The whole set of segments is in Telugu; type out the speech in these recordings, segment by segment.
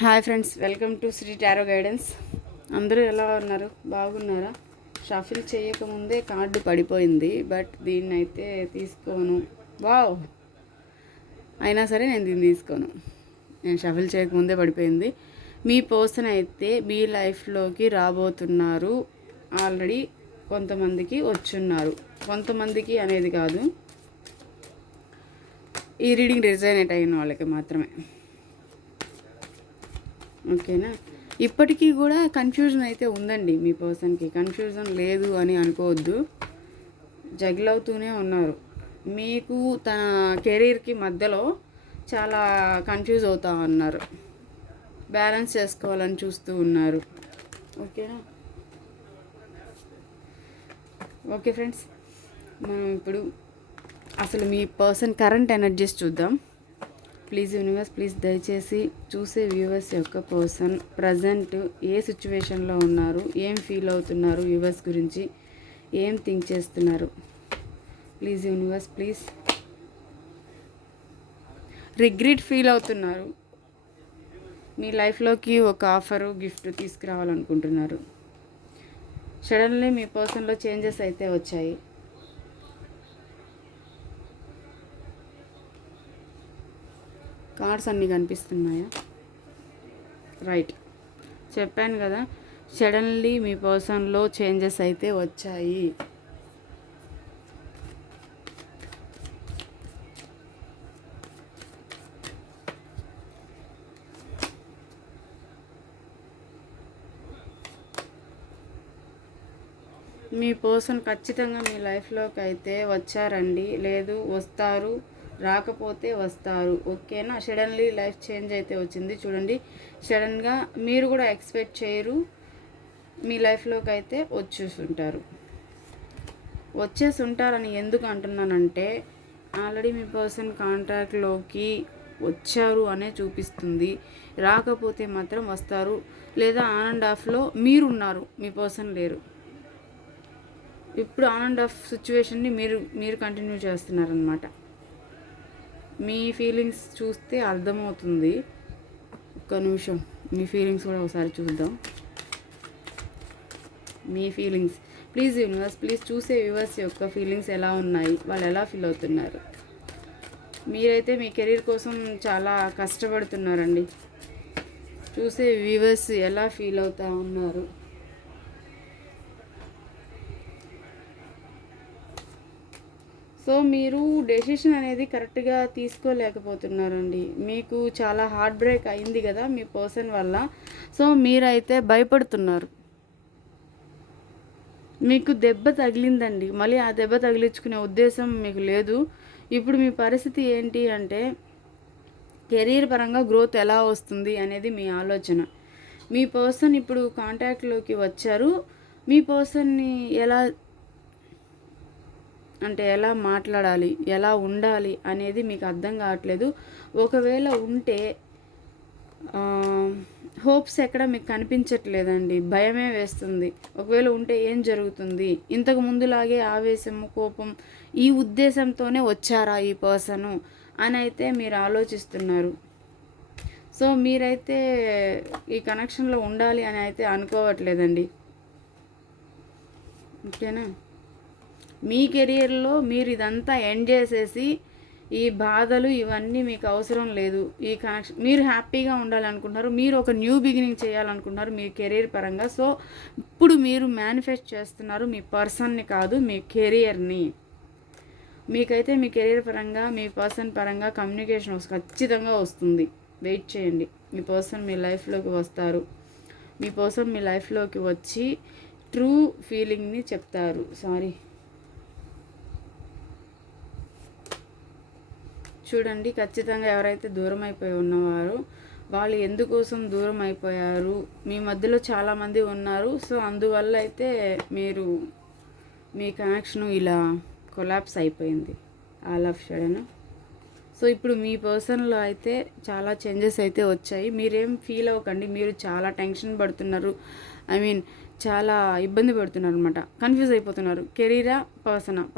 Hi friends, welcome to Shri tarot guidance. అందరూ ఎలా ఉన్నారు? బాగున్నారా? షఫిల్ చేయకముందే కార్డు పడిపోయింది, బట్ దీన్ని అయితే తీసుకోను. వావ్, అయినా సరే నేను దీన్ని తీసుకోను. నేను షఫిల్ చేయకముందే పడిపోయింది. మీ పర్సన్ అయితే మీ లైఫ్లోకి రాబోతున్నారు. ఆల్రెడీ కొంతమందికి వచ్చున్నారు, కొంతమందికి అనేది కాదు, ఈ రీడింగ్ రిజైనేట్ అయిన వాళ్ళకి మాత్రమే. ఓకేనా? ఇప్పటికీ కూడా కన్ఫ్యూజన్ అయితే ఉందండి. మీ పర్సన్కి కన్ఫ్యూజన్ లేదు అని అనుకోవద్దు. జగిల్ అవుతూనే ఉన్నారు. మీకు తన కెరీర్కి మధ్యలో చాలా కన్ఫ్యూజ్ అవుతూ ఉన్నారు. బ్యాలెన్స్ చేసుకోవాలని చూస్తూ ఉన్నారు. ఓకేనా? ఓకే ఫ్రెండ్స్, మనం ఇప్పుడు అసలు మీ పర్సన్ కరెంట్ ఎనర్జీస్ చూద్దాం. ప్లీజ్ యూనివర్స్, ప్లీజ్ దయచేసి చూసే వ్యూవర్స్ యొక్క పర్సన్ ప్రజెంట్ ఏ సిచ్యువేషన్లో ఉన్నారు, ఏం ఫీల్ అవుతున్నారు, వ్యూవర్స్ గురించి ఏం థింక్ చేస్తున్నారు. Please universe, please. Regret feel అవుతున్నారు. మీ లైఫ్లోకి ఒక ఆఫరు, గిఫ్ట్ తీసుకురావాలనుకుంటున్నారు. సడన్లీ మీ పర్సన్లో చేంజెస్ అయితే వచ్చాయి. కార్డ్స్ అన్నీ కనిపిస్తున్నాయా? రైట్, చెప్పాను కదా, సడన్లీ మీ పర్సన్లో చేంజెస్ అయితే వచ్చాయి. మీ పర్సన్ ఖచ్చితంగా మీ లైఫ్లోకి అయితే వచ్చారండి, లేదు వస్తారు, రాకపోతే వస్తారు. ఓకేనా? సడన్లీ లైఫ్ చేంజ్ అయితే వచ్చింది. చూడండి, సడన్గా మీరు కూడా ఎక్స్పెక్ట్ చేయరు, మీ లైఫ్లోకి అయితే వచ్చేసి ఉంటారని ఎందుకు అంటున్నానంటే, ఆల్రెడీ మీ పర్సన్ కాంటాక్ట్లోకి వచ్చారు అనే చూపిస్తుంది. రాకపోతే మాత్రం వస్తారు, లేదా ఆన్ అండ్ ఆఫ్లో మీరున్నారు, మీ పర్సన్ లేరు. ఇప్పుడు ఆన్ అండ్ ఆఫ్ సిచ్యువేషన్ని మీరు కంటిన్యూ చేస్తున్నారనమాట. మీ ఫీలింగ్స్ చూస్తే అర్థమవుతుంది. ఒక్క నిమిషం, మీ ఫీలింగ్స్ కూడా ఒకసారి చూద్దాం. మీ ఫీలింగ్స్ ప్లీజ్ యూనివర్స్, ప్లీజ్ చూసే వ్యూవర్స్ యొక్క ఫీలింగ్స్ ఎలా ఉన్నాయి, వాళ్ళు ఎలా ఫీల్ అవుతున్నారు. మీరైతే మీ కెరీర్ కోసం చాలా కష్టపడుతున్నారండి. చూసే వ్యూవర్స్ ఎలా ఫీల్ అవుతూ ఉన్నారు. సో మీరు డెసిషన్ అనేది కరెక్ట్గా తీసుకోలేకపోతున్నారండి. మీకు చాలా హార్ట్ బ్రేక్ అయింది కదా మీ పర్సన్ వల్ల. సో మీరైతే భయపడుతున్నారు. మీకు దెబ్బ తగిలిందండి, మళ్ళీ ఆ దెబ్బ తగిలించుకునే ఉద్దేశం మీకు లేదు. ఇప్పుడు మీ పరిస్థితి ఏంటి అంటే, కెరీర్ పరంగా గ్రోత్ ఎలా వస్తుంది అనేది మీ ఆలోచన. మీ పర్సన్ ఇప్పుడు కాంటాక్ట్లోకి వచ్చారు. మీ పర్సన్ని ఎలా మాట్లాడాలి, ఎలా ఉండాలి అనేది మీకు అర్థం కావట్లేదు. ఒకవేళ ఉంటే హోప్స్ ఎక్కడ మీకు కనిపించట్లేదండి, భయమే వేస్తుంది. ఒకవేళ ఉంటే ఏం జరుగుతుంది, ఇంతకు ముందులాగే ఆవేశము, కోపం, ఈ ఉద్దేశంతోనే వచ్చారా ఈ పర్సను అని అయితే మీరు ఆలోచిస్తున్నారు. సో మీరైతే ఈ కనెక్షన్లో ఉండాలి అని అయితే అనుకోవట్లేదండి. ఓకేనా? మీ కెరియర్లో మీరు ఇదంతా ఎండ్ చేసేసి, ఈ బాధలు ఇవన్నీ మీకు అవసరం లేదు. ఈ కనెక్షన్, మీరు హ్యాపీగా ఉండాలనుకుంటున్నారు, మీరు ఒక న్యూ బిగినింగ్ చేయాలనుకుంటున్నారు మీ కెరీర్ పరంగా. సో ఇప్పుడు మీరు మేనిఫెస్ట్ చేస్తున్నారు మీ పర్సన్ని కాదు, మీ కెరియర్ని. మీకైతే మీ కెరీర్ పరంగా, మీ పర్సన్ పరంగా కమ్యూనికేషన్ ఖచ్చితంగా వస్తుంది. వెయిట్ చేయండి, మీ పర్సన్ మీ లైఫ్లోకి వస్తారు. మీ పర్సన్ మీ లైఫ్లోకి వచ్చి ట్రూ ఫీలింగ్ని చెప్తారు. చూడండి, ఖచ్చితంగా ఎవరైతే దూరం అయిపోయి ఉన్నవారో వాళ్ళు ఎందుకోసం దూరం అయిపోయారు, మీ మధ్యలో చాలామంది ఉన్నారు. సో అందువల్ల అయితే మీ కనెక్షన్ ఇలా కొలాప్స్ అయిపోయింది ఆల్ ఆఫ్ సడన్. సో ఇప్పుడు మీ పర్సన్లో అయితే చాలా చేంజెస్ అయితే వచ్చాయి. మీరేం ఫీల్ అవ్వకండి, మీరు చాలా టెన్షన్ పడుతున్నారు. చాలా ఇబ్బంది పడుతున్నారు అనమాట. కన్ఫ్యూజ్ అయిపోతున్నారు. కెరీరా,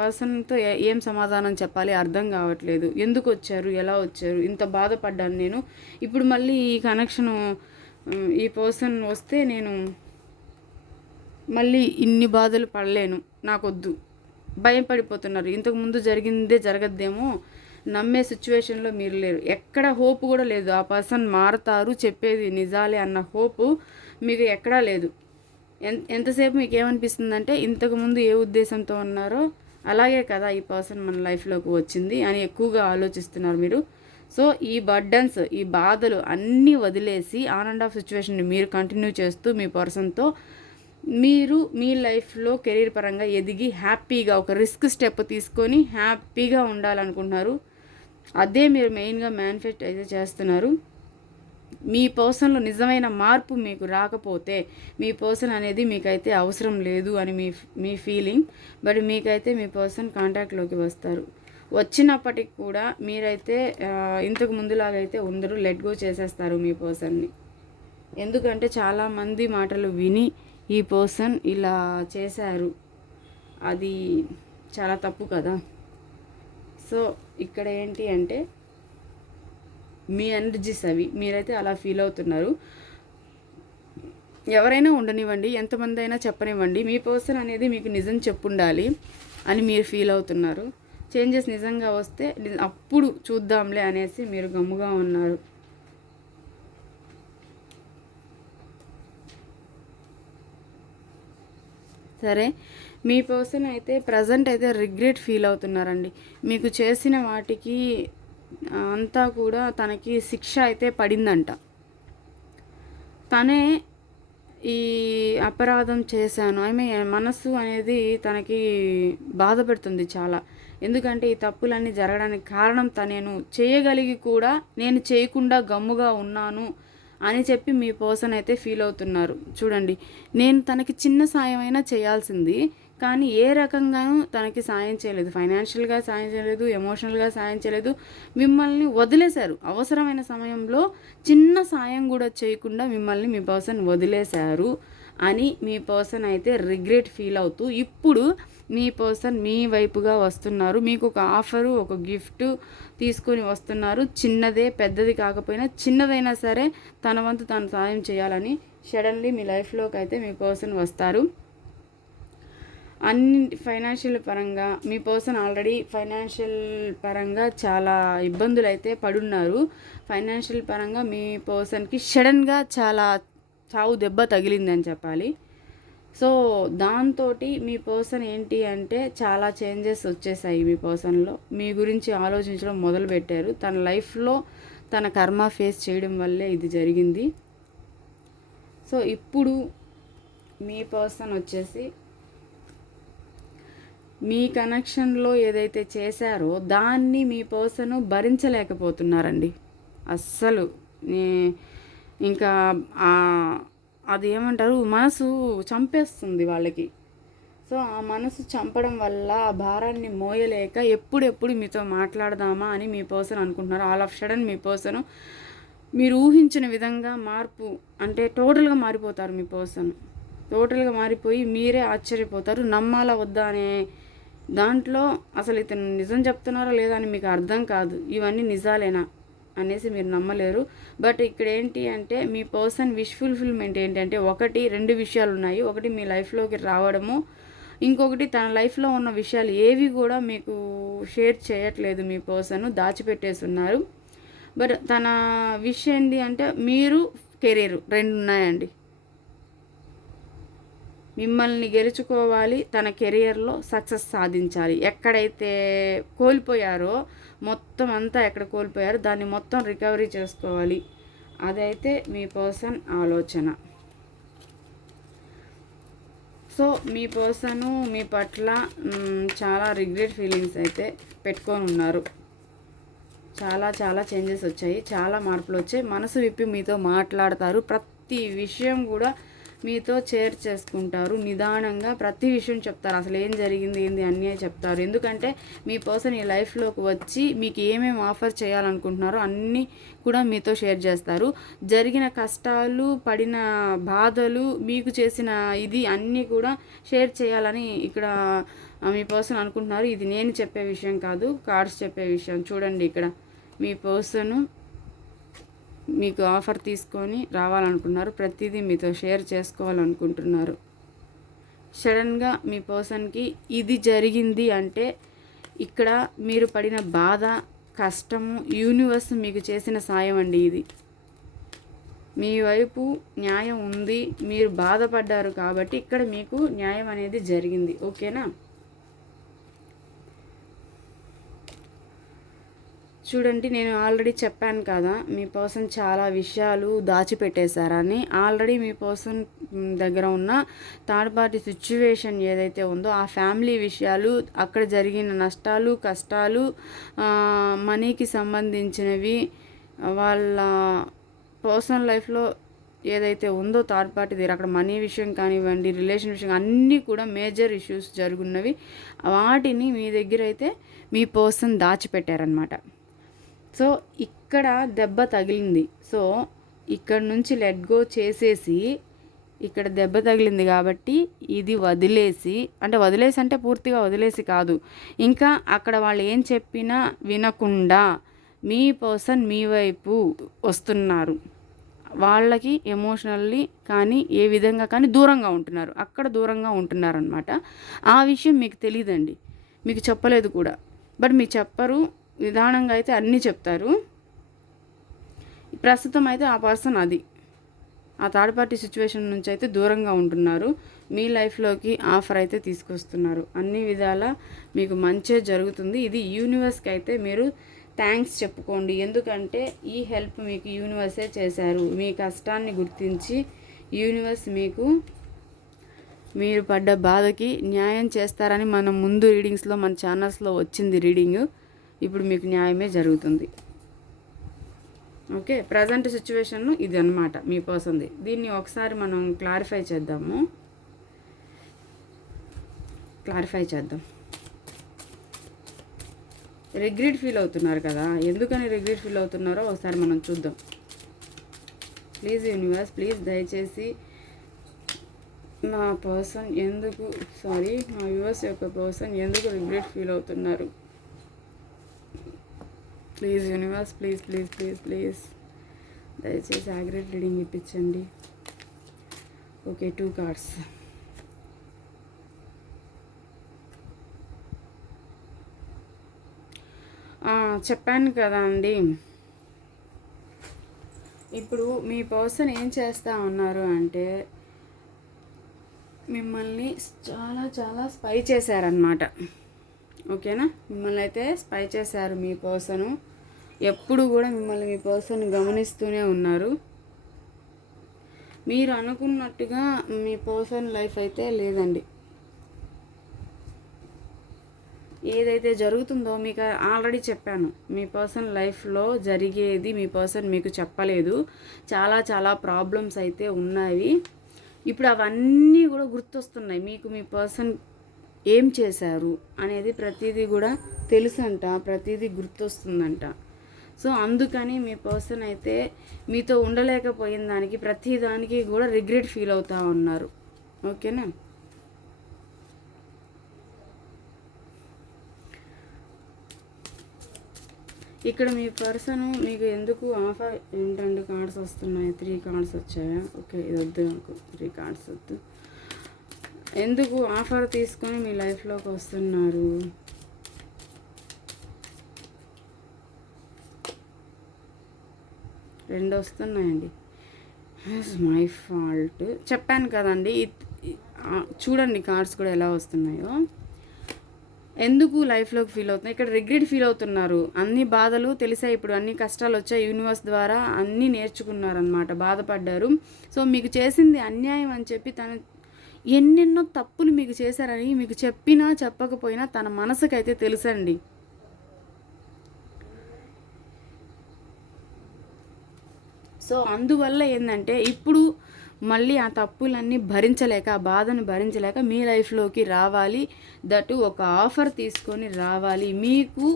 పర్సన్తో ఏం సమాధానం చెప్పాలి అర్థం కావట్లేదు. ఎందుకు వచ్చారు, ఎలా వచ్చారు, ఇంత బాధపడ్డాను నేను. ఇప్పుడు మళ్ళీ ఈ కనెక్షను, ఈ పర్సన్ వస్తే నేను మళ్ళీ ఇన్ని బాధలు పడలేను, నాకొద్దు, భయపడిపోతున్నారు. ఇంతకుముందు జరిగిందే జరగద్దేమో, నమ్మే సిచ్యువేషన్లో మీరు లేరు. ఎక్కడ హోప్ కూడా లేదు. ఆ పర్సన్ మారతారు, చెప్పేది నిజాలే అన్న హోపు మీకు ఎక్కడా లేదు. ఎంతసేపు మీకు ఏమనిపిస్తుందంటే, ఇంతకుముందు ఏ ఉద్దేశంతో ఉన్నారో అలాగే కదా ఈ పర్సన్ మన లైఫ్లోకి వచ్చింది అని ఎక్కువగా ఆలోచిస్తున్నారు మీరు. సో ఈ బర్డన్స్, ఈ బాధలు అన్నీ వదిలేసి ఆన్ అండ్ ఆఫ్ సిచ్యువేషన్ని మీరు కంటిన్యూ చేస్తూ మీ పర్సన్తో మీరు మీ లైఫ్లో కెరీర్ పరంగా ఎదిగి హ్యాపీగా ఒక రిస్క్ స్టెప్ తీసుకొని హ్యాపీగా ఉండాలనుకుంటున్నారు. అదే మీరు మెయిన్గా మేనిఫెస్ట్ అయితే చేస్తున్నారు. మీ పర్సన్లో నిజమైన మార్పు మీకు రాకపోతే, మీ పర్సన్ అనేది మీకైతే అవసరం లేదు అని మీ ఫీలింగ్. బట్ మీకైతే మీ పర్సన్ కాంటాక్ట్లోకి వస్తారు. వచ్చినప్పటికి కూడా మీరైతే ఇంతకు ముందులాగైతే ఉండరు, లెట్ గో చేసేస్తారు మీ పర్సన్ని. ఎందుకంటే చాలామంది మాటలు విని ఈ పర్సన్ ఇలా చేశారు, అది చాలా తప్పు కదా. సో ఇక్కడ ఏంటి అంటే, మీ ఎనర్జీస్ అవి, మీరైతే అలా ఫీల్ అవుతున్నారు. ఎవరైనా ఉండనివ్వండి, ఎంతమంది అయినా చెప్పనివ్వండి, మీ పర్సన్ అనేది మీకు నిజం చెప్పుండాలి అని మీరు ఫీల్ అవుతున్నారు. చేంజెస్ నిజంగా వస్తే అప్పుడు చూద్దాంలే అనేసి మీరు గమ్ముగా ఉన్నారు. సరే, మీ పర్సన్ అయితే ప్రజెంట్ అయితే రిగ్రెట్ ఫీల్ అవుతున్నారండి. మీకు చేసిన వాటికి అంతా కూడా తనకి శిక్ష అయితే పడిందంట. తనే ఈ అపరాధం చేశాను మనసు అనేది తనకి బాధ పెడుతుంది చాలా. ఎందుకంటే ఈ తప్పులన్నీ జరగడానికి కారణం తనేను చేయగలిగి కూడా నేను చేయకుండా గమ్ముగా ఉన్నాను అని చెప్పి మీ పర్సన్ అయితే ఫీల్ అవుతున్నారు. చూడండి, నేను తనకి చిన్న సాయం అయినా చేయాల్సింది, కానీ ఏ రకంగానూ తనకి సాయం చేయలేదు. ఫైనాన్షియల్గా సాయం చేయలేదు, ఎమోషనల్గా సాయం చేయలేదు. మిమ్మల్ని వదిలేశారు. అవసరమైన సమయంలో చిన్న సాయం కూడా చేయకుండా మిమ్మల్ని మీ పర్సన్ వదిలేశారు అని మీ పర్సన్ అయితే రిగ్రెట్ ఫీల్ అవుతూ ఇప్పుడు మీ పర్సన్ మీ వైపుగా వస్తున్నారు. మీకు ఒక ఆఫరు, ఒక గిఫ్ట్ తీసుకొని వస్తున్నారు. చిన్నదే, పెద్దది కాకపోయినా చిన్నదైనా సరే తన వంతు తను సాయం చేయాలని సడన్లీ మీ లైఫ్లోకి అయితే మీ పర్సన్ వస్తారు. అన్ని ఫైనాన్షియల్ పరంగా మీ పర్సన్ ఆల్రెడీ ఫైనాన్షియల్ పరంగా చాలా ఇబ్బందులు అయితే పడున్నారు. ఫైనాన్షియల్ పరంగా మీ పర్సన్కి సడన్గా చాలా చావు దెబ్బ తగిలిందని చెప్పాలి. సో దాంతో మీ పర్సన్ ఏంటి అంటే చాలా చేంజెస్ వచ్చేసాయి మీ పర్సన్లో. మీ గురించి ఆలోచించడం మొదలుపెట్టారు. తన లైఫ్లో తన కర్మ ఫేస్ చేయడం వల్లే ఇది జరిగింది. సో ఇప్పుడు మీ పర్సన్ వచ్చేసి మీ కనెక్షన్లో ఏదైతే చేశారో దాన్ని మీ పర్సన్ భరించలేకపోతున్నారండి. అస్సలు ఇంకా అది ఏమంటారు, మనసు చంపేస్తుంది వాళ్ళకి. సో ఆ మనసు చంపడం వల్ల ఆ భారాన్ని మోయలేక ఎప్పుడెప్పుడు మీతో మాట్లాడదామా అని మీ పర్సన్ అనుకుంటున్నారు. All of sudden me person మీరు ఊహించిన విధంగా మార్పు, అంటే టోటల్గా మారిపోతారు. మీ పర్సన్ టోటల్గా మారిపోయి మీరే ఆశ్చర్యపోతారు. నమ్మాలా వద్దా అనే దాంట్లో అసలు ఇతను నిజం చెప్తున్నారా లేదా అని మీకు అర్థం కాదు. ఇవన్నీ నిజాలేనా అనేసి మీరు నమ్మలేరు. బట్ ఇక్కడ ఏంటి అంటే మీ పర్సన్ విష్ ఫుల్ఫిల్మెంట్ ఏంటంటే రెండు విషయాలు ఉన్నాయి. ఒకటి మీ లైఫ్లోకి రావడము, ఇంకొకటి తన లైఫ్లో ఉన్న విషయాలు ఏవి కూడా మీకు షేర్ చేయట్లేదు. మీ పర్సన్ దాచిపెట్టేస్తున్నారు. బట్ తన విష్ ఏంటి అంటే మీరు కెరీర్ రెండు ఉన్నాయండి. మిమ్మల్ని గెలుచుకోవాలి, తన కెరియర్లో సక్సెస్ సాధించాలి. ఎక్కడైతే కోల్పోయారో మొత్తం అంతా ఎక్కడ కోల్పోయారో దాన్ని మొత్తం రికవరీ చేసుకోవాలి. అదైతే మీ పర్సన్ ఆలోచన. సో మీ పర్సను మీ పట్ల చాలా రిగ్రెట్ ఫీలింగ్స్ అయితే పెట్టుకొని ఉన్నారు. చాలా చాలా చేంజెస్ వచ్చాయి, చాలా మార్పులు వచ్చాయి. మనసు విప్పి మీతో మాట్లాడతారు. ప్రతి విషయం కూడా మీతో షేర్ చేసుకుంటారు. నిదానంగా ప్రతి విషయం చెప్తారు. అసలు ఏం జరిగింది ఏంది అన్నీ చెప్తారు. ఎందుకంటే మీ పర్సన్ ఈ లైఫ్లోకి వచ్చి మీకు ఏమేమి ఆఫర్ చేయాలనుకుంటున్నారో అన్నీ కూడా మీతో షేర్ చేస్తారు. జరిగిన కష్టాలు, పడిన బాధలు, మీకు చేసిన ఇది అన్నీ కూడా షేర్ చేయాలని ఇక్కడ మీ పర్సన్ అనుకుంటున్నారు. ఇది నేను చెప్పే విషయం కాదు, కార్డ్స్ చెప్పే విషయం. చూడండి, ఇక్కడ మీ పర్సన్ మీకు ఆఫర్ తీసుకొని రావాలనుకున్నారు. ప్రతిదీ మీతో షేర్ చేసుకోవాలనుకుంటున్నారు. సడన్గా మీ పర్సన్కి ఇది జరిగింది అంటే ఇక్కడ మీరు పడిన బాధ, కష్టము, యూనివర్స్ మీకు చేసిన సాయం అండి ఇది. మీ వైపు న్యాయం ఉంది, మీరు బాధపడ్డారు కాబట్టి ఇక్కడ మీకు న్యాయం అనేది జరిగింది. ఓకేనా? చూడండి, నేను ఆల్రెడీ చెప్పాను కదా, మీ పర్సన్ చాలా విషయాలు దాచిపెట్టేశారని. ఆల్రెడీ మీ పర్సన్ దగ్గర ఉన్న థర్డ్ పార్టీ సిచ్యువేషన్ ఏదైతే ఉందో ఆ ఫ్యామిలీ విషయాలు, అక్కడ జరిగిన నష్టాలు, కష్టాలు, మనీకి సంబంధించినవి, వాళ్ళ పర్సనల్ లైఫ్లో ఏదైతే ఉందో థర్డ్ పార్టీ దగ్గర, అక్కడ మనీ విషయం కానివ్వండి, రిలేషన్ విషయం, అన్నీ కూడా మేజర్ ఇష్యూస్ జరుగున్నవి. వాటిని మీ దగ్గర అయితే మీ పర్సన్ దాచిపెట్టారనమాట. సో ఇక్కడ దెబ్బ తగిలింది. సో ఇక్కడ నుంచి లెట్ గో చేసేసి, ఇక్కడ దెబ్బ తగిలింది కాబట్టి ఇది వదిలేసి, అంటే పూర్తిగా వదిలేసి కాదు, ఇంకా అక్కడ వాళ్ళు ఏం చెప్పినా వినకుండా మీ పర్సన్ మీ వైపు వస్తున్నారు. వాళ్ళకి ఎమోషనల్లీ కానీ ఏ విధంగా కానీ దూరంగా ఉంటున్నారు. అక్కడ దూరంగా ఉంటున్నారు అనమాట. ఆ విషయం మీకు తెలియదండి, మీకు చెప్పలేదు కూడా. బట్ మీకు చెప్పరు, నిదానంగా అయితే అన్నీ చెప్తారు. ప్రస్తుతం అయితే ఆ పర్సన్ అది ఆ థర్డ్ పార్టీ సిచ్యువేషన్ నుంచి అయితే దూరంగా ఉంటున్నారు. మీ లైఫ్లోకి ఆఫర్ అయితే తీసుకొస్తున్నారు. అన్ని విధాల మీకు మంచే జరుగుతుంది. ఇది యూనివర్స్కి అయితే మీరు థ్యాంక్స్ చెప్పుకోండి. ఎందుకంటే ఈ హెల్ప్ మీకు యూనివర్సే చేశారు. మీ కష్టాన్ని గుర్తించి యూనివర్స్ మీకు మీరు పడ్డ బాధకి న్యాయం చేస్తారని మనం ముందు రీడింగ్స్లో మన ఛానల్స్లో వచ్చింది రీడింగ్. ఇప్పుడు మీకు న్యాయమే జరుగుతుంది. ఓకే, ప్రజెంట్ సిచ్యువేషన్ ఇది అన్నమాట మీ పర్సన్ది. దీన్ని ఒకసారి మనం క్లారిఫై చేద్దాం. రిగ్రెట్ ఫీల్ అవుతున్నారు కదా, ఎందుకని రిగ్రెట్ ఫీల్ అవుతున్నారో ఒకసారి మనం చూద్దాం. ప్లీజ్ యూనివర్స్, ప్లీజ్ దయచేసి మా వ్యూవర్స్ యొక్క పర్సన్ ఎందుకు రిగ్రెట్ ఫీల్ అవుతున్నారు? Please universe, please please please please దయచేసి యాక్యురేట్ రీడింగ్ ఇప్పించండి. Okay, 2 cards. చెప్పాను కదా అండి, ఇప్పుడు మీ పర్సన్ ఏం చేస్తూ ఉన్నారు అంటే మిమ్మల్ని చాలా చాలా స్పై చేశారనమాట. ఓకేనా? మిమ్మల్ని అయితే స్పై చేశారు మీ పర్సను. ఎప్పుడు కూడా మిమ్మల్ని మీ పర్సన్ గమనిస్తూనే ఉన్నారు. మీరు అనుకున్నట్టుగా మీ పర్సన్ లైఫ్ అయితే లేదండి. ఏదైతే జరుగుతుందో మీకు ఆల్రెడీ చెప్పాను. మీ పర్సన్ లైఫ్లో జరిగేది మీ పర్సన్ మీకు చెప్పలేదు. చాలా చాలా ప్రాబ్లమ్స్ అయితే ఉన్నాయి. ఇప్పుడు అవన్నీ కూడా గుర్తొస్తున్నాయి మీకు. మీ పర్సన్ ఏం చేశారు అనేది ప్రతిదీ కూడా తెలుసంట, ప్రతిదీ గుర్తొస్తుందంట. సో అందుకని మీ పర్సన్ అయితే మీతో ఉండలేకపోయిన దానికి ప్రతి దానికి కూడా రిగ్రెట్ ఫీల్ అవుతూ ఉన్నారు. ఓకేనా? ఇక్కడ మీ పర్సన్ మీకు ఎందుకు ఆఫర్ ఏంటంటే కార్డ్స్ వస్తున్నాయి, 3 కార్డ్స్ వచ్చాయా? ఓకే, ఇది వద్దు, నాకు 3 కార్డ్స్ వద్దు. ఎందుకు ఆఫర్ తీసుకొని మీ లైఫ్లోకి వస్తున్నారు? రెండు వస్తున్నాయండి. ఇట్స్ మై ఫాల్ట్ చెప్పాను కదండి. చూడండి కార్డ్స్ కూడా ఎలా వస్తున్నాయో. ఎందుకు లైఫ్లోకి ఫీల్ అవుతున్నాయి? ఇక్కడ రిగ్రెట్ ఫీల్ అవుతున్నారు. అన్ని బాధలు తెలిసాయి, ఇప్పుడు అన్ని కష్టాలు వచ్చాయి. యూనివర్స్ ద్వారా అన్నీ నేర్చుకున్నారనమాట, బాధపడ్డారు. సో మీకు చేసింది అన్యాయం అని చెప్పి తను ఎన్నెన్నో తప్పులు మీకు చేశారని మీకు చెప్పినా చెప్పకపోయినా తన మనసుకైతే తెలుసండి. సో అందువల్ల ఏంటంటే ఇప్పుడు మళ్ళీ ఆ తప్పులన్నీ భరించలేక, ఆ బాధను భరించలేక మీ లైఫ్లోకి రావాలి. దట్ ఒక ఆఫర్ తీసుకొని రావాలి. మీకు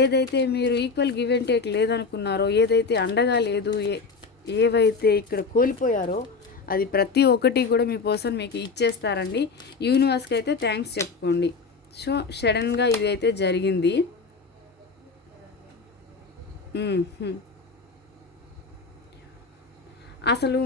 ఏదైతే మీరు ఈక్వల్ గివ్ అండ్ టేక్ లేదనుకున్నారో, ఏదైతే అండగా లేదు, ఏవైతే ఇక్కడ కోల్పోయారో అది ప్రతి ఒక్కటి కూడా మీ పర్సన్ మీకు ఇచ్చేస్తారండి. యూనివర్స్కి అయితే థ్యాంక్స్ చెప్పుకోండి. సో సడన్గా ఇదైతే జరిగింది. అసలు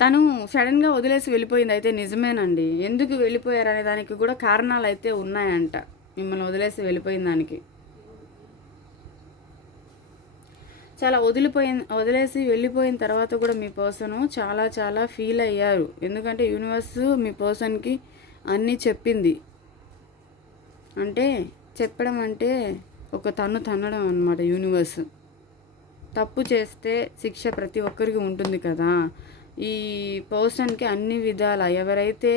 తను సడన్గా వదిలేసి వెళ్ళిపోయింది అయితే నిజమేనండి. ఎందుకు వెళ్ళిపోయారనే దానికి కూడా కారణాలు అయితే ఉన్నాయంట. మిమ్మల్ని వదిలేసి వెళ్ళిపోయిన దానికి చాలా వదిలేసి వెళ్ళిపోయిన తర్వాత కూడా మీ పర్సను చాలా చాలా ఫీల్ అయ్యారు. ఎందుకంటే యూనివర్స్ మీ పర్సన్కి అన్నీ చెప్పింది. అంటే చెప్పడం అంటే ఒక తన్నడం అన్నమాట. యూనివర్స్ తప్పు చేస్తే శిక్ష ప్రతి ఒక్కరికి ఉంటుంది కదా. ఈ పర్సన్కి అన్ని విధాల ఎవరైతే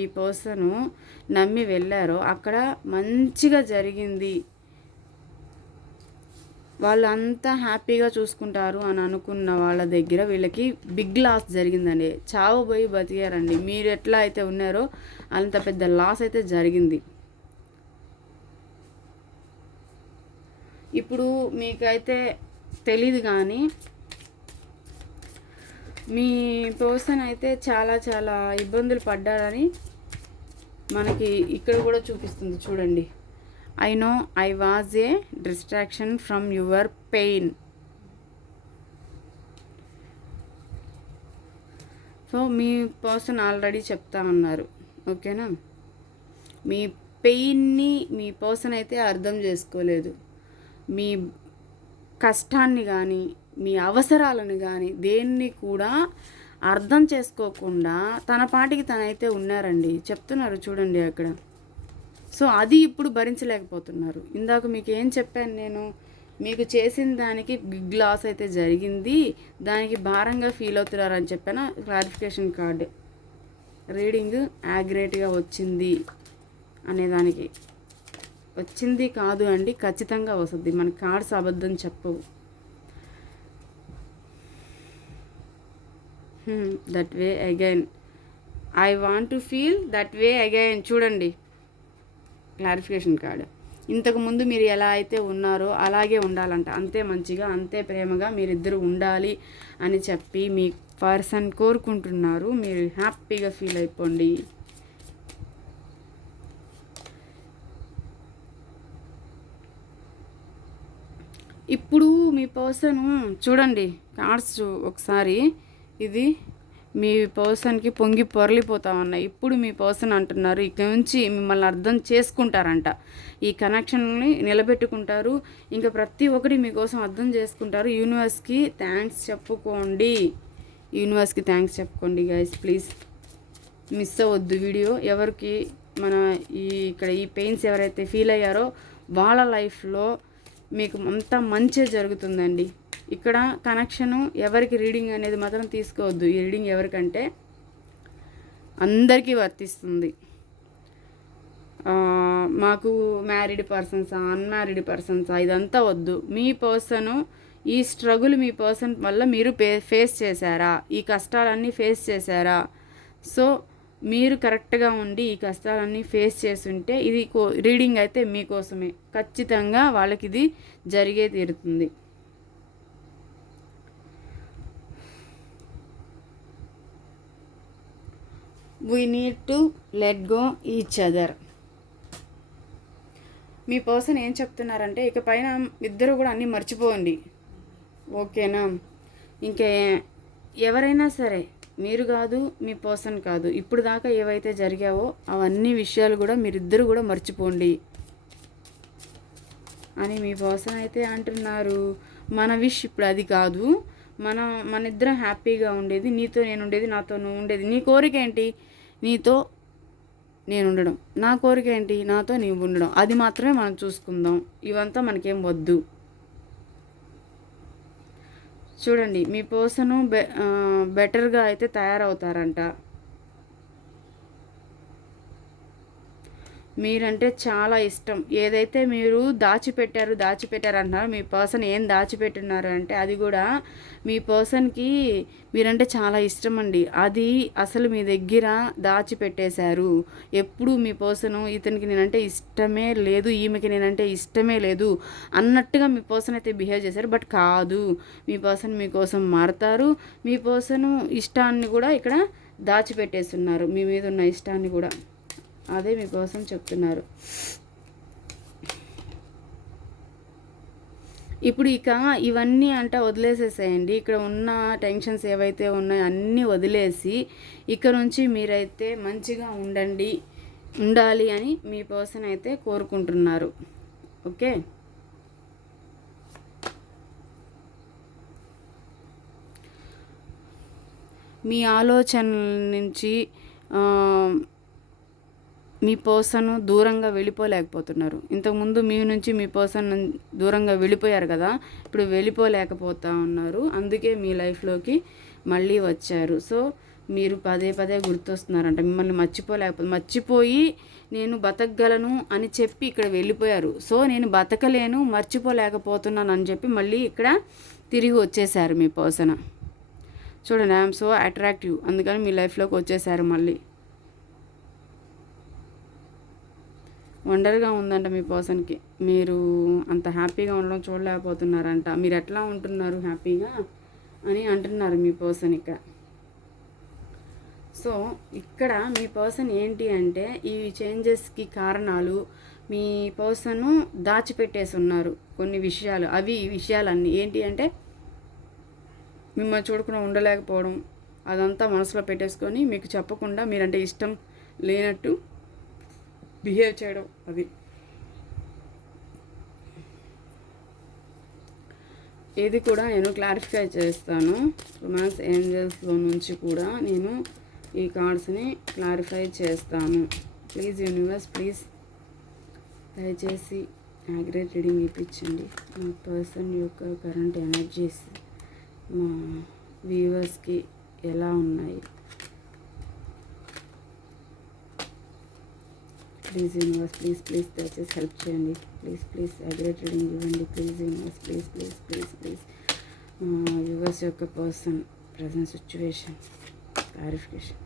ఈ పర్సను నమ్మి వెళ్ళారో అక్కడ మంచిగా జరిగింది, వాళ్ళు అంతా హ్యాపీగా చూసుకుంటారు అని అనుకున్న వాళ్ళ దగ్గర వీళ్ళకి బిగ్ లాస్ జరిగిందండి. చావు పోయి బతికారండి. మీరు ఎట్లా అయితే ఉన్నారో అంత పెద్ద లాస్ అయితే జరిగింది. ఇప్పుడు మీకైతే తెలీదు కానీ మీ పర్సన్ అయితే చాలా చాలా ఇబ్బందులు పడ్డారని మనకి ఇక్కడ కూడా చూపిస్తుంది చూడండి. I know I was a distraction from your pain. So me person already చెప్తా ఉన్నారు, ఓకేనా. మీ పెయిన్ని మీ పర్సన్ అయితే అర్థం చేసుకోలేదు. మీ కష్టాన్ని కానీ మీ అవసరాలను కానీ దేన్ని కూడా అర్థం చేసుకోకుండా తన పాటికి తనైతే ఉన్నారండి. చెప్తున్నారు చూడండి అక్కడ. సో అది ఇప్పుడు భరించలేకపోతున్నారు. ఇందాక మీకు ఏం చెప్పాను నేను, మీకు చేసిన దానికి బిగ్ లాస్ అయితే జరిగింది, దానికి భారంగా ఫీల్ అవుతున్నారని చెప్పాను. క్లారిఫికేషన్ కార్డ్ రీడింగ్ యాక్యురేట్గా వచ్చింది అనేదానికి వచ్చింది కాదు అండి, ఖచ్చితంగా వస్తుంది. మన కార్డ్స్ అబద్ధం చెప్పవు. That way again, I want to feel that way again. చూడండి క్లారిఫికేషన్ కార్డ్. ఇంతకుముందు మీరు ఎలా అయితే ఉన్నారో అలాగే ఉండాలంట. అంతే మంచిగా, అంతే ప్రేమగా మీరిద్దరు ఉండాలి అని చెప్పి మీ పర్సన్ కోరుకుంటున్నారు. మీరు హ్యాపీగా ఫీల్ అయిపోండి. ఇప్పుడు మీ పర్సన్ చూడండి కార్డ్స్ ఒకసారి, ఇది మీ పర్సన్కి పొంగి పొరలిపోతా ఉన్నాయి. ఇప్పుడు మీ పర్సన్ అంటున్నారు ఇక నుంచి మిమ్మల్ని అర్థం చేసుకుంటారంట, ఈ కనెక్షన్ని నిలబెట్టుకుంటారు, ఇంకా ప్రతి ఒక్కటి మీకోసం అర్థం చేసుకుంటారు. యూనివర్స్కి థ్యాంక్స్ చెప్పుకోండి. యూనివర్స్కి థ్యాంక్స్ చెప్పుకోండి గైస్, ప్లీజ్ మిస్ అవ్వద్దు వీడియో. ఎవరికి మన ఇక్కడ ఈ పెయిన్స్ ఎవరైతే ఫీల్ అయ్యారో వాళ్ళ లైఫ్లో మీకు అంతా మంచి జరుగుతుందండి. ఇక్కడ కనెక్షను ఎవరికి రీడింగ్ అనేది మాత్రం తీసుకోవద్దు. ఈ రీడింగ్ ఎవరికంటే అందరికీ వర్తిస్తుంది. మాకు మ్యారీడ్ పర్సన్సా, అన్మ్యారీడ్ పర్సన్సా, ఇదంతా వద్దు. మీ పర్సను ఈ స్ట్రగుల్ మీ పర్సన్ వల్ల మీరు ఫేస్ చేశారా, ఈ కష్టాలన్నీ ఫేస్ చేశారా? సో మీరు కరెక్ట్గా ఉండి ఈ కష్టాలన్నీ ఫేస్ చేస్తుంటే ఇది రీడింగ్ అయితే మీకోసమే. ఖచ్చితంగా వాళ్ళకి ఇది జరిగే తీరుతుంది. We need to let go each other. Me person ఏం చెప్తున్నారంటే ఇక పైన ఇద్దరు కూడా అన్నీ మర్చిపోండి, ఓకేనా. ఇంకే ఎవరైనా సరే మీరు కాదు, మీ పర్సన్ కాదు, ఇప్పుడు దాకా ఏవైతే జరిగావో అవన్నీ విషయాలు కూడా మీరిద్దరు కూడా మర్చిపోండి అని మీ పర్సన్ అయితే అంటున్నారు. మన విష్ ఇప్పుడు అది కాదు. మన ఇద్దరం హ్యాపీగా ఉండేది, నీతో నేను ఉండేది, నాతో నువ్వు ఉండేది. నీ కోరిక ఏంటి? నీతో నేను ఉండడం. నా కోరిక ఏంటి? నాతో నీవు ఉండడం. అది మాత్రమే మనం చూసుకుందాం. ఇవంతా మనకేం వద్దు. చూడండి మీ పర్సను బెటర్గా అయితే తయారవుతారంట. మీరంటే చాలా ఇష్టం. ఏదైతే మీరు దాచిపెట్టారు అంటున్నారో, మీ పర్సన్ ఏం దాచిపెట్టున్నారు అంటే అది కూడా మీ పర్సన్కి మీరంటే చాలా ఇష్టం అండి. అది అసలు మీ దగ్గర దాచిపెట్టేశారు. ఎప్పుడు మీ పర్సను ఇతనికి నేనంటే ఇష్టమే లేదు, ఈమెకి నేనంటే ఇష్టమే లేదు అన్నట్టుగా మీ పర్సన్ అయితే బిహేవ్ చేశారు. బట్ కాదు, మీ పర్సన్ మీకోసం మారతారు. మీ పర్సను ఇష్టాన్ని కూడా ఇక్కడ దాచిపెట్టేస్తున్నారు, మీ మీద ఉన్న ఇష్టాన్ని కూడా. అదే మీకోసం చెప్తున్నారు. ఇప్పుడు ఇక ఇవన్నీ వదిలేసేసేయండి. ఇక్కడ ఉన్న టెన్షన్స్ ఏవైతే ఉన్నాయో అన్నీ వదిలేసి ఇక నుంచి మీరైతే మంచిగా ఉండాలి అని మీ పర్సన్ అయితే కోరుకుంటున్నారు. ఓకే, మీ ఆలోచనల నుంచి మీ పర్సన్ దూరంగా వెళ్ళిపోలేకపోతున్నారు. ఇంతకుముందు మీ నుంచి మీ పర్సన్ దూరంగా వెళ్ళిపోయారు కదా, ఇప్పుడు వెళ్ళిపోలేకపోతూ ఉన్నారు. అందుకే మీ లైఫ్లోకి మళ్ళీ వచ్చారు. సో మీరు పదే పదే గుర్తొస్తున్నారంట. మిమ్మల్ని మర్చిపోయి నేను బతకగలను అని చెప్పి ఇక్కడ వెళ్ళిపోయారు. సో నేను బతకలేను, మర్చిపోలేకపోతున్నాను అని చెప్పి మళ్ళీ ఇక్కడ తిరిగి వచ్చేసారు మీ పర్సన్. చూడండి, ఐఎమ్ సో అట్రాక్టివ్, అందుకని మీ లైఫ్లోకి వచ్చేసారు మళ్ళీ. వండర్గా ఉందంట మీ పర్సన్కి. మీరు అంత హ్యాపీగా ఉండడం చూడలేకపోతున్నారంట. మీరు ఎట్లా ఉంటున్నారు హ్యాపీగా అని అంటున్నారు మీ పర్సన్ ఇక్కడ. సో ఇక్కడ మీ పర్సన్ ఏంటి అంటే ఈ చేంజెస్కి కారణాలు మీ పర్సన్ దాచిపెట్టేసి ఉన్నారు కొన్ని విషయాలు. అవి విషయాలన్నీ ఏంటి అంటే మిమ్మల్ని చూడకుండా ఉండలేకపోవడం, అదంతా మనసులో పెట్టేసుకొని మీకు చెప్పకుండా మీరంటే ఇష్టం లేనట్టు బిహేవ్ చేయడం. అది ఇది కూడా నేను క్లారిఫై చేస్తాను. రొమాన్స్ ఏంజల్స్లో నుంచి కూడా నేను ఈ కార్డ్స్ని క్లారిఫై చేస్తాను. ప్లీజ్ యూనివర్స్, ప్లీజ్ దయచేసి యాక్యురేట్ రీడింగ్ ఇప్పించండి. మా పర్సన్ యొక్క కరెంట్ ఎనర్జీస్ మా వ్యూవర్స్కి ఎలా ఉన్నాయి? ప్లీజ్ యూనివర్స్, ప్లీజ్ దయచేసి హెల్ప్ చేయండి. ప్లీజ్ యాక్యురేట్ రీడింగ్ ఇవ్వండి. ప్లీజ్ యూనివర్స్, ప్లీజ్ వ్యూవర్స్ యొక్క పర్సన్ ప్రజెంట్ సిచ్యువేషన్ క్లారిఫికేషన్.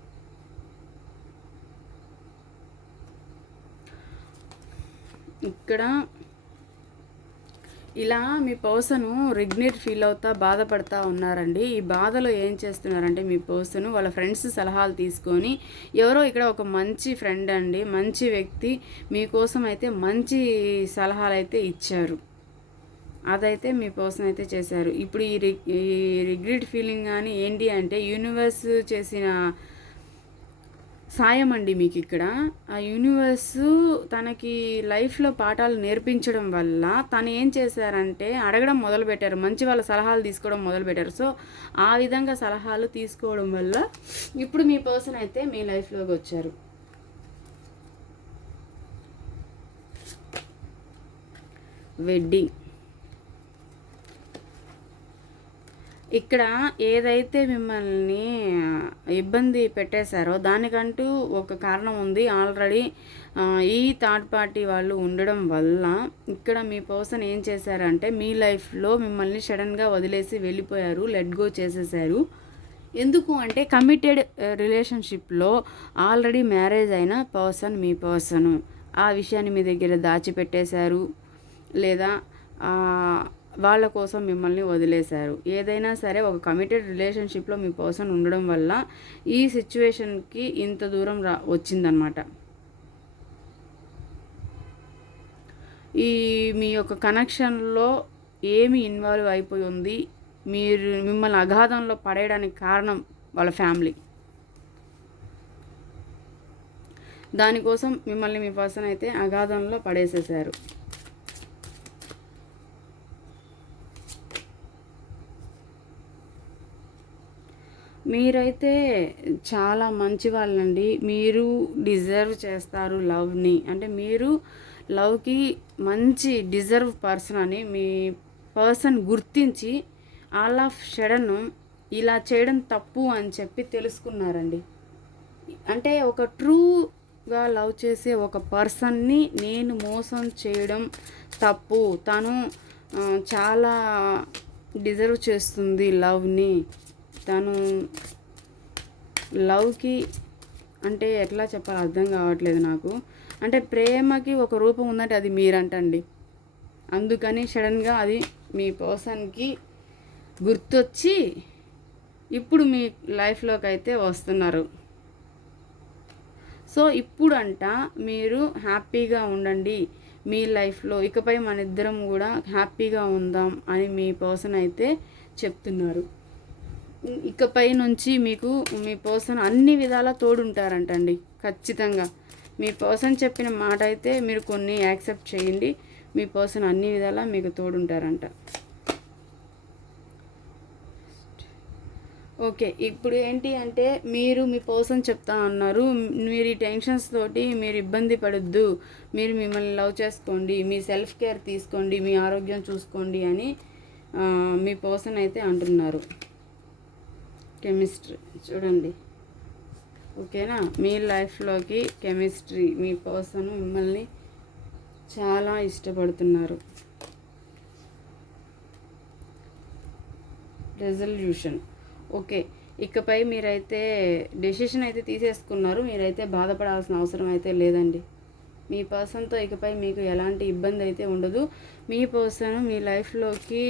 ఇక్కడ ఇలా మీ పర్సను రిగ్రెట్ ఫీల్ అవుతా బాధపడతా ఉన్నారండి. ఈ బాధలో ఏం చేస్తున్నారంటే మీ పర్సను వాళ్ళ ఫ్రెండ్స్ సలహాలు తీసుకొని, ఎవరో ఇక్కడ ఒక మంచి ఫ్రెండ్ అండి, మంచి వ్యక్తి మీకోసం అయితే మంచి సలహాలు అయితే ఇచ్చారు. అదైతే మీ పర్సన్ అయితే చేశారు. ఇప్పుడు ఈ రిగ్రెట్ ఫీలింగ్ కానీ ఏంటి అంటే యూనివర్స్ చేసిన సాయం అండి మీకు ఇక్కడ. ఆ యూనివర్సు తనకి లైఫ్లో పాఠాలు నేర్పించడం వల్ల తను ఏం చేశారంటే అడగడం మొదలుపెట్టారు, మంచి వాళ్ళ సలహాలు తీసుకోవడం మొదలుపెట్టారు. సో ఆ విధంగా సలహాలు తీసుకోవడం వల్ల ఇప్పుడు మీ పర్సన్ అయితే మీ లైఫ్లోకి వచ్చారు. వెడ్డింగ్. ఇక్కడ ఏదైతే మిమ్మల్ని ఇబ్బంది పెట్టేశారో దానికంటూ ఒక కారణం ఉంది. ఆల్రెడీ ఈ థర్డ్ పార్టీ వాళ్ళు ఉండడం వల్ల ఇక్కడ మీ పర్సన్ ఏం చేశారంటే మీ లైఫ్లో మిమ్మల్ని సడన్గా వదిలేసి వెళ్ళిపోయారు, లెట్ గో చేసేసారు. ఎందుకు అంటే కమిటెడ్ రిలేషన్షిప్లో ఆల్రెడీ మ్యారేజ్ అయిన పర్సన్ మీ పర్సను ఆ విషయాన్ని మీ దగ్గర దాచిపెట్టేశారు, లేదా వాళ్ళ కోసం మిమ్మల్ని వదిలేశారు. ఏదైనా సరే ఒక కమిటెడ్ రిలేషన్షిప్లో మీ పర్సన్ ఉండడం వల్ల ఈ సిచ్యువేషన్కి ఇంత దూరం వచ్చిందనమాట. ఈ మీ యొక్క కనెక్షన్లో ఏమి ఇన్వాల్వ్ అయిపోయి ఉంది, మిమ్మల్ని అగాధంలో పడేయడానికి కారణం వాళ్ళ ఫ్యామిలీ. దానికోసం మిమ్మల్ని మీ పర్సన్ అయితే అగాధంలో పడేసేశారు. మీరైతే చాలా మంచి వాళ్ళండి. మీరు డిజర్వ్ చేస్తారు లవ్ని. అంటే మీరు లవ్కి మంచి డిజర్వ్ పర్సన్ అని మీ పర్సన్ గుర్తించి ఆల్ ఆఫ్ సడన్ ఇలా చేయడం తప్పు అని చెప్పి తెలుసుకున్నారండి. అంటే ఒక ట్రూ గా లవ్ చేసే ఒక పర్సన్ని నేను మోసం చేయడం తప్పు. తను చాలా డిజర్వ్ చేస్తుంది లవ్ని. తను లవ్కి అంటే ఎట్లా చెప్పాలో అర్థం కావట్లేదు నాకు. అంటే ప్రేమకి ఒక రూపం ఉందంటే అది మీరంటండి. అందుకని సడన్గా అది మీ పర్సన్కి గుర్తొచ్చి ఇప్పుడు మీ లైఫ్లోకి అయితే వస్తున్నారు. సో ఇప్పుడంట మీరు హ్యాపీగా ఉండండి మీ లైఫ్లో, ఇకపై మన ఇద్దరం కూడా హ్యాపీగా ఉందాం అని మీ పర్సన్ అయితే చెప్తున్నారు. ఇకపై నుంచి మీకు మీ పర్సన్ అన్ని విధాలా తోడుంటారంటండి. ఖచ్చితంగా మీ పర్సన్ చెప్పిన మాట అయితే మీరు కొన్ని యాక్సెప్ట్ చేయండి. మీ పర్సన్ అన్ని విధాలా మీకు తోడుంటారంట. ఓకే, ఇప్పుడు ఏంటి అంటే మీరు మీ పర్సన్ చెప్తా అన్నారు, మీరు ఈ టెన్షన్స్ తోటి మీరు ఇబ్బంది పడొద్దు, మీరు మిమ్మల్ని లవ్ చేసుకోండి, మీ సెల్ఫ్ కేర్ తీసుకోండి, మీ ఆరోగ్యం చూసుకోండి అని మీ పర్సన్ అయితే అంటున్నారు. కెమిస్ట్రీ చూడండి, ఓకేనా. మీ లైఫ్లోకి కెమిస్ట్రీ, మీ పర్సన్ మిమ్మల్ని చాలా ఇష్టపడుతున్నారు. Resolution, okay. ఇకపై మీరైతే డెసిషన్ అయితే తీసేసుకున్నారు. మీరైతే బాధపడాల్సిన అవసరం అయితే లేదండి. మీ పర్సన్తో ఇకపై మీకు ఎలాంటి ఇబ్బంది అయితే ఉండదు. మీ పర్సన్ మీ లైఫ్లోకి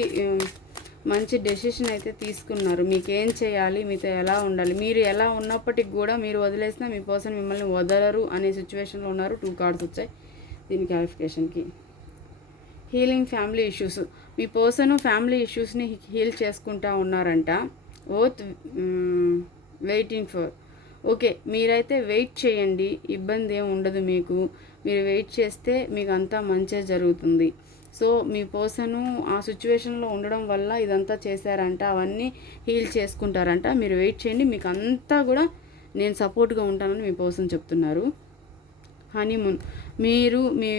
మంచి డెసిషన్ అయితే తీసుకున్నారు. మీకేం చేయాలి, మీతో ఎలా ఉండాలి, మీరు ఎలా ఉన్నప్పటికి కూడా మీరు వదిలేసినా మీ పర్సన్ మిమ్మల్ని వదలరు అనే సిచ్యువేషన్లో ఉన్నారు. 2 కార్డ్స్ వచ్చాయి దీని క్లారిఫికేషన్కి. హీలింగ్ ఫ్యామిలీ ఇష్యూస్, మీ పర్సన్ ఫ్యామిలీ ఇష్యూస్ని హీల్ చేసుకుంటా ఉన్నారంట. Oath waiting for, okay. మీరైతే వెయిట్ చేయండి, ఇబ్బంది ఏమి ఉండదు మీకు. మీరు వెయిట్ చేస్తే మీకు అంతా మంచిగా జరుగుతుంది. సో మీ పర్సను ఆ సిచ్యువేషన్లో ఉండడం వల్ల ఇదంతా చేశారంట, అవన్నీ హీల్ చేసుకుంటారంట. మీరు వెయిట్ చేయండి, మీకు అంతా కూడా నేను సపోర్ట్గా ఉంటానని మీ పర్సన్ చెప్తున్నారు. హనీమూన్, మీరు మీ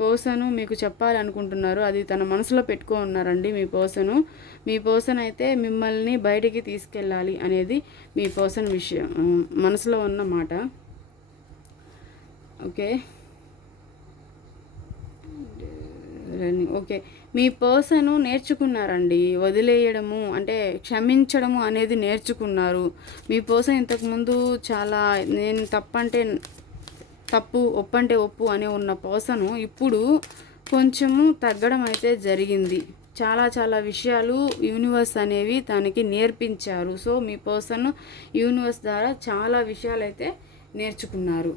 పర్సను మీకు చెప్పాలనుకుంటున్నారు, అది తన మనసులో ఉన్నారండి మీ పర్సన్ అయితే మిమ్మల్ని బయటికి తీసుకెళ్ళాలి అనేది మీ పర్సన్ విషయం, మనసులో ఉన్న మాట. ఓకే ఓకే, మీ పర్సన్ నేర్చుకున్నారండి వదిలేయడము, అంటే క్షమించడము అనేది నేర్చుకున్నారు. మీ పర్సన్ ఇంతకుముందు చాలా నేను తప్పంటే తప్పు, ఒప్పంటే ఒప్పు అని ఉన్న పర్సను ఇప్పుడు కొంచెము తగ్గడం అయితే జరిగింది. చాలా విషయాలు యూనివర్స్ అనేవి తనకి నేర్పించారు. సో మీ పర్సన్ యూనివర్స్ ద్వారా చాలా విషయాలు అయితే నేర్చుకున్నారు.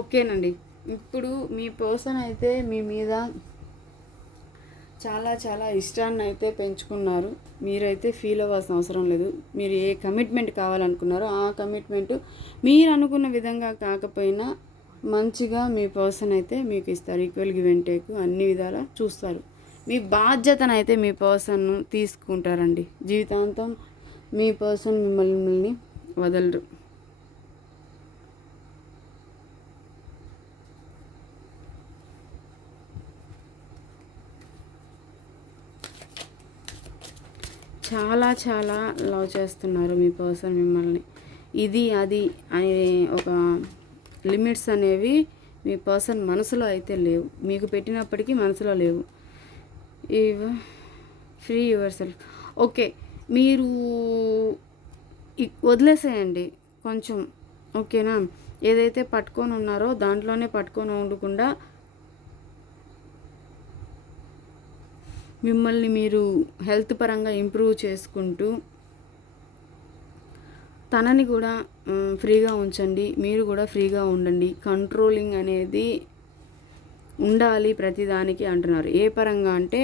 ఓకేనండి, ఇప్పుడు మీ పర్సన్ అయితే మీ మీద చాలా ఇష్టాన్ని అయితే పెంచుకున్నారు. మీరైతే ఫీల్ అవ్వాల్సిన అవసరం లేదు. మీరు ఏ కమిట్మెంట్ కావాలనుకున్నారో ఆ కమిట్మెంట్ మీరు అనుకున్న విధంగా కాకపోయినా మంచిగా మీ పర్సన్ అయితే మీకు ఇస్తారు. ఈక్వల్ గివ్ అండ్ టేక్ అన్ని విధాలా చూస్తారు. మీ బాధ్యతను అయితే మీ పర్సన్ తీసుకుంటారండి. జీవితాంతం మీ పర్సన్ మిమ్మల్ని వదలరు. చాలా లవ్ చేస్తున్నారు మీ పర్సన్ మిమ్మల్ని. ఇది అది అనే ఒక లిమిట్స్ అనేవి మీ పర్సన్ మనసులో అయితే లేవు, మీకు పెట్టినప్పటికీ మనసులో లేవు. Free your self, okay. మీరు వదిలేసేయండి కొంచెం, ఓకేనా. ఏదైతే పట్టుకొని ఉన్నారో దాంట్లోనే పట్టుకొని ఉండకుండా మిమ్మల్ని మీరు హెల్త్ పరంగా ఇంప్రూవ్ చేసుకుంటూ తనని కూడా ఫ్రీగా ఉంచండి, మీరు కూడా ఫ్రీగా ఉండండి. కంట్రోలింగ్ అనేది ఉండాలి ప్రతిదానికి అంటున్నారు. ఏ పరంగా అంటే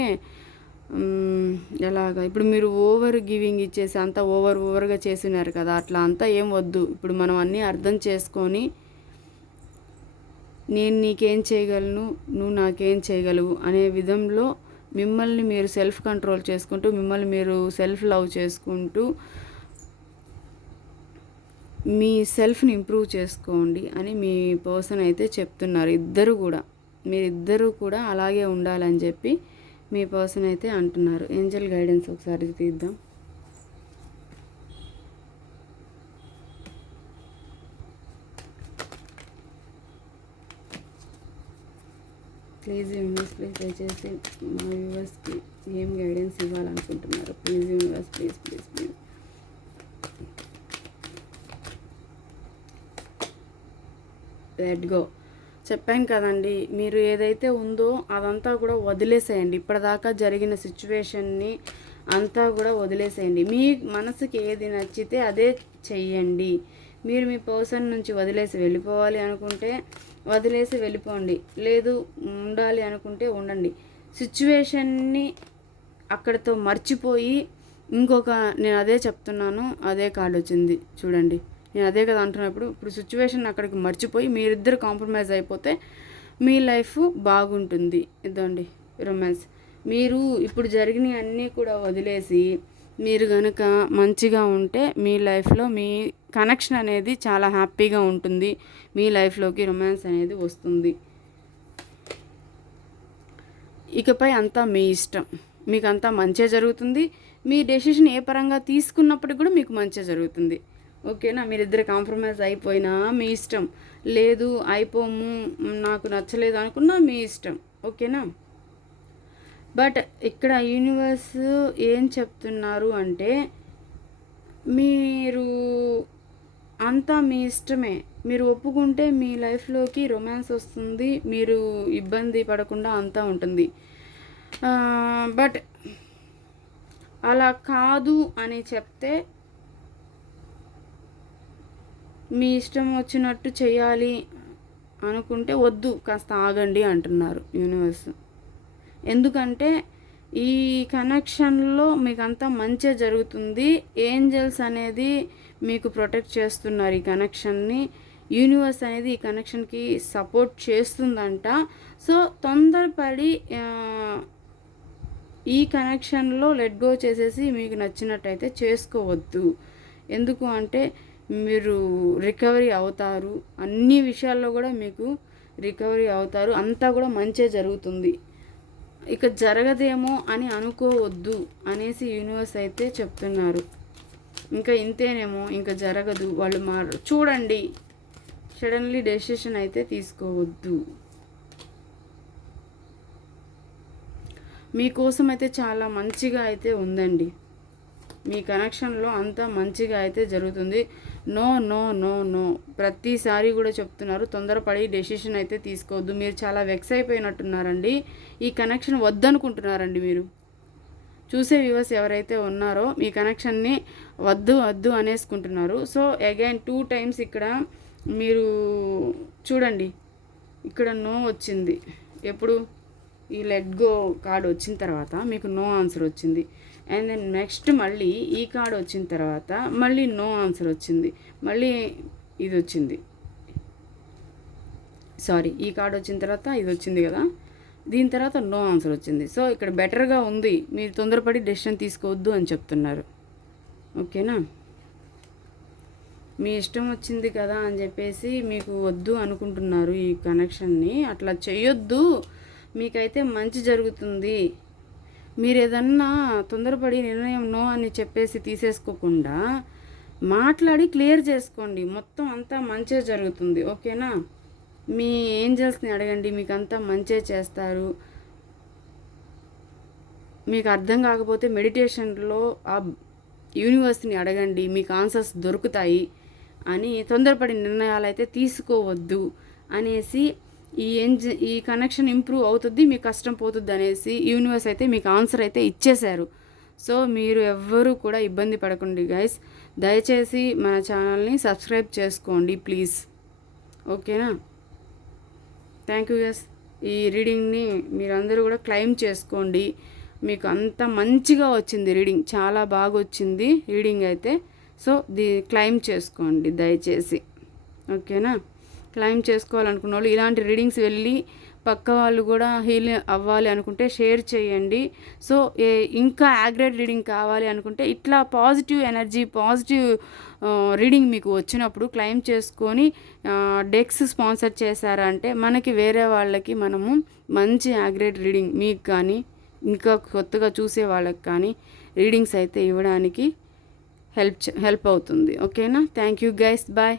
ఎలాగా, ఇప్పుడు మీరు ఓవర్ గివింగ్ ఇచ్చేసి అంతా ఓవర్గా చేసినారు కదా, అట్లా అంతా ఏం వద్దు. ఇప్పుడు మనం అన్నీ అర్థం చేసుకొని నేను నీకేం చేయగలను, నువ్వు నాకేం చేయగలవు అనే విధంలో మిమ్మల్ని మీరు సెల్ఫ్ కంట్రోల్ చేసుకుంటూ, మిమ్మల్ని మీరు సెల్ఫ్ లవ్ చేసుకుంటూ మీ సెల్ఫ్ని ఇంప్రూవ్ చేసుకోండి అని మీ పర్సన్ అయితే చెప్తున్నారు. మీరిద్దరూ కూడా అలాగే ఉండాలని చెప్పి మీ పర్సన్ అయితే అంటున్నారు. ఏంజల్ గైడెన్స్ ఒకసారి తీద్దాం. ప్లీజ్ యూనివర్స్ ప్లీజ్ దయచేసి మా వ్యూవర్స్కి ఏం గైడెన్స్ ఇవ్వాలనుకుంటున్నారు? Please universe please please please. Let go. చెప్పాను కదండి, మీరు ఏదైతే ఉందో అదంతా కూడా వదిలేసేయండి. ఇప్పటిదాకా జరిగిన సిచ్యువేషన్ని అంతా కూడా వదిలేసేయండి. మీ మనసుకి ఏది నచ్చితే అదే చెయ్యండి. మీరు మీ పర్సన్ నుంచి వదిలేసి వెళ్ళిపోవాలి అనుకుంటే వదిలేసి వెళ్ళిపోండి, లేదు ఉండాలి అనుకుంటే ఉండండి. సిచ్యువేషన్ని అక్కడితో మర్చిపోయి ఇంకొక, నేను అదే చెప్తున్నాను, అదే కార్డు వచ్చింది చూడండి. నేను అదే కదా అంటున్నప్పుడు, ఇప్పుడు సిచ్యువేషన్ అక్కడికి మర్చిపోయి మీరిద్దరు కాంప్రమైజ్ అయిపోతే మీ లైఫ్ బాగుంటుంది. ఇదండి రొమాన్స్. మీరు ఇప్పుడు జరిగినవి అన్నీ కూడా వదిలేసి మీరు కనుక మంచిగా ఉంటే మీ లైఫ్లో మీ కనెక్షన్ అనేది చాలా హ్యాపీగా ఉంటుంది. మీ లైఫ్లోకి రొమాన్స్ అనేది వస్తుంది. ఇకపై అంతా మీ ఇష్టం, మీకు అంతా మంచిగా జరుగుతుంది. మీ డెసిషన్ ఏ పరంగా తీసుకున్నప్పటికి కూడా మీకు మంచిగా జరుగుతుంది. ఓకేనా? మీరిద్దరు కాంప్రమైజ్ అయిపోయినా మీ ఇష్టం, లేదు అయిపోము నాకు నచ్చలేదు అనుకున్నా మీ ఇష్టం. ఓకేనా? బట్ ఇక్కడ యూనివర్స్ ఏం చెప్తున్నారు అంటే, మీరు అంతా మీ ఇష్టమే, మీరు ఒప్పుకుంటే మీ లైఫ్లోకి రొమాన్స్ వస్తుంది, మీరు ఇబ్బంది పడకుండా అంతా ఉంటుంది. బట్ అలా కాదు అని చెప్తే మీ ఇష్టం వచ్చినట్టు చేయాలి అనుకుంటే వద్దు, కాస్త ఆగండి అంటున్నారు యూనివర్స్. ఎందుకంటే ఈ కనెక్షన్లో మీకు అంతా మంచిగా జరుగుతుంది. ఏంజల్స్ అనేది మీకు ప్రొటెక్ట్ చేస్తున్నారు ఈ కనెక్షన్ని. యూనివర్స్ అనేది ఈ కనెక్షన్కి సపోర్ట్ చేస్తుందంట. సో తొందరపడి ఈ కనెక్షన్లో లెట్ గో చేసేసి మీకు నచ్చినట్టయితే చేసుకోవద్దు. ఎందుకు అంటే మీరు రికవరీ అవుతారు, అన్ని విషయాల్లో కూడా మీకు రికవరీ అవుతారు, అంతా కూడా మంచిగా జరుగుతుంది. ఇక జరగదేమో అని అనుకోవద్దు అనేసి యూనివర్స్ అయితే చెప్తున్నారు. ఇంకా ఇంతేనేమో, ఇంకా జరగదు, వాళ్ళు చూడండి, సడన్లీ డెసిషన్ అయితే తీసుకోవద్దు. మీకోసం అయితే చాలా మంచిగా అయితే ఉందండి. మీ కనెక్షన్లో అంతా మంచిగా అయితే జరుగుతుంది. నో నో నో నో ప్రతిసారి కూడా చెప్తున్నారు, తొందరపడి డెసిషన్ అయితే తీసుకోవద్దు. మీరు చాలా వెక్స్ అయిపోయినట్టున్నారండి, ఈ కనెక్షన్ వద్దనుకుంటున్నారండి. మీరు చూసే వ్యూవర్స్ ఎవరైతే ఉన్నారో మీ కనెక్షన్ని వద్దు వద్దు అనేసుకుంటున్నారు. సో అగైన్ 2 times ఇక్కడ మీరు చూడండి, ఇక్కడ నో వచ్చింది. ఎప్పుడు ఈ లెట్ గో కార్డ్ వచ్చిన తర్వాత మీకు నో ఆన్సర్ వచ్చింది. అండ్ దెన్ నెక్స్ట్ మళ్ళీ ఈ కార్డ్ వచ్చిన తర్వాత మళ్ళీ నో ఆన్సర్ వచ్చింది. మళ్ళీ ఇది వచ్చింది, సారీ ఈ కార్డ్ వచ్చిన తర్వాత ఇది వచ్చింది కదా, దీని తర్వాత నో ఆన్సర్ వచ్చింది. సో ఇక్కడ బెటర్గా ఉంది, మీరు తొందరపడి డెసిషన్ తీసుకోవద్దు అని చెప్తున్నారు. ఓకేనా? మీ ఇష్టం వచ్చింది కదా అని చెప్పేసి మీకు వద్దు అనుకుంటున్నారు ఈ కనెక్షన్ని. అట్లా చేయొద్దు, మీకైతే మంచి జరుగుతుంది. మీరు ఏదన్నా తొందరపడి నిర్ణయం నో అని చెప్పేసి తీసేసుకోకుండా మాట్లాడి క్లియర్ చేసుకోండి, మొత్తం అంతా మంచిగా జరుగుతుంది. ఓకేనా? మీ ఏంజల్స్ని అడగండి, మీకు అంతా మంచిగా చేస్తారు. మీకు అర్థం కాకపోతే మెడిటేషన్లో ఆ యూనివర్స్ని అడగండి, మీకు ఆన్సర్స్ దొరుకుతాయి అని. తొందరపడి నిర్ణయాలు అయితే తీసుకోవద్దు అనేసి ఈ కనెక్షన్ ఇంప్రూవ్ అవుతుంది, మీ కష్టం పోతుంది అనేసి యూనివర్స్ అయితే మీకు ఆన్సర్ అయితే ఇచ్చేశారు. సో మీరు ఎవ్వరూ కూడా ఇబ్బంది పడకండి గైస్. దయచేసి మన ఛానల్ని సబ్స్క్రైబ్ చేసుకోండి ప్లీజ్. ఓకేనా? Thank you guys. ఈ రీడింగ్ని మీరందరూ కూడా క్లెయిమ్ చేసుకోండి. మీకు అంత మంచిగా వచ్చింది రీడింగ్, చాలా బాగా వచ్చింది రీడింగ్ అయితే. సో క్లెయిమ్ చేసుకోండి దయచేసి. ఓకేనా? క్లెయిమ్ చేసుకోవాలనుకున్న వాళ్ళు ఇలాంటి రీడింగ్స్ వెళ్ళి పక్క వాళ్ళు కూడా హీల్ అవ్వాలి అనుకుంటే షేర్ చేయండి. సో ఇంకా యాగ్రేట్ రీడింగ్ కావాలి అనుకుంటే ఇట్లా పాజిటివ్ ఎనర్జీ, పాజిటివ్ రీడింగ్ మీకు వచ్చినప్పుడు క్లెయిమ్ చేసుకొని డెక్స్ స్పాన్సర్ చేశారంటే మనకి వేరే వాళ్ళకి మనము మంచి యాగ్రేట్ రీడింగ్ మీకు కానీ ఇంకా కొత్తగా చూసే వాళ్ళకి కానీ రీడింగ్స్ అయితే ఇవ్వడానికి హెల్ప్ అవుతుంది. ఓకేనా? Thank you guys, bye.